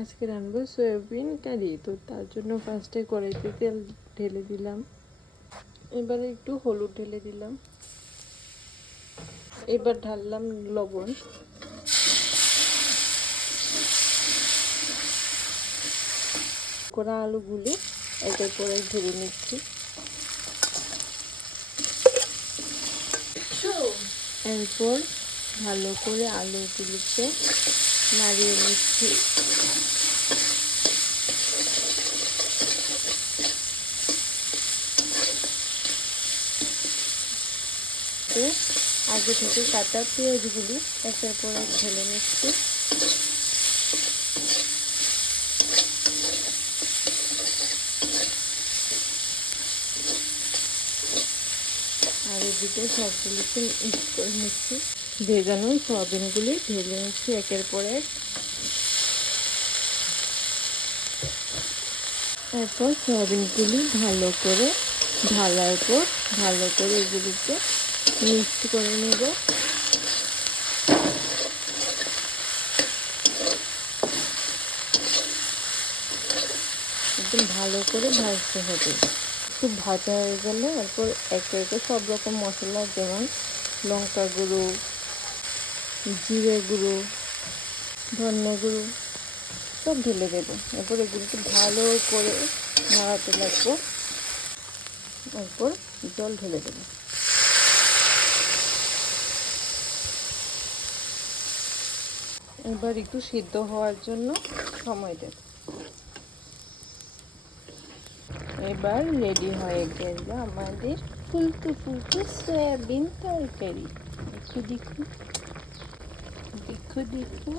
আজকে রান্নাবো সয়াবিন কারি। তো তার জন্য ফার্স্টে কড়াইতে তেল ঢেলে দিলাম, এবারে একটু হলুদ ঢেলে দিলাম, এবার ঢাললাম লবণ, করা আলুগুলি একের পর এক ঢেলে নিচ্ছি। এরপর ভালো করে আলুগুলিকে নাড়িয়ে নিচ্ছি। আগে থেকে কাটা পেঁয়াজগুলি একের পর এক ঢেলে নিচ্ছি। আর এদিকে সবগুলিকে মিক্স করে নিচ্ছি। ভেজানো সয়াবিনগুলি ঢেলে নিচ্ছি একের পর এক। এরপর সয়াবিনগুলি ভালো করে ঢালার পর ভালো করে এগুলিকে মিক্স করে নেব। একদম ভালো করে ভাজতে হবে। একটু ভাজা হয়ে গেলে এরপর একে একে সব রকম মশলা, যেমন লঙ্কা গুঁড়ো, জিরে গুঁড়ো, ধনে গুঁড়ো সব ঢেলে দেবো। এরপর এগুলোকে ভালো করে নাড়াতে লাগবো। এরপর জল ঢেলে দেবো। এবার একটু সিদ্ধ হওয়ার জন্য সময় দেব। এবার রেডি হয়ে গেল আমাদের ফুলকো ফুলকো সয়াবিন তরকারি। দেখো দেখো দেখো দেখো।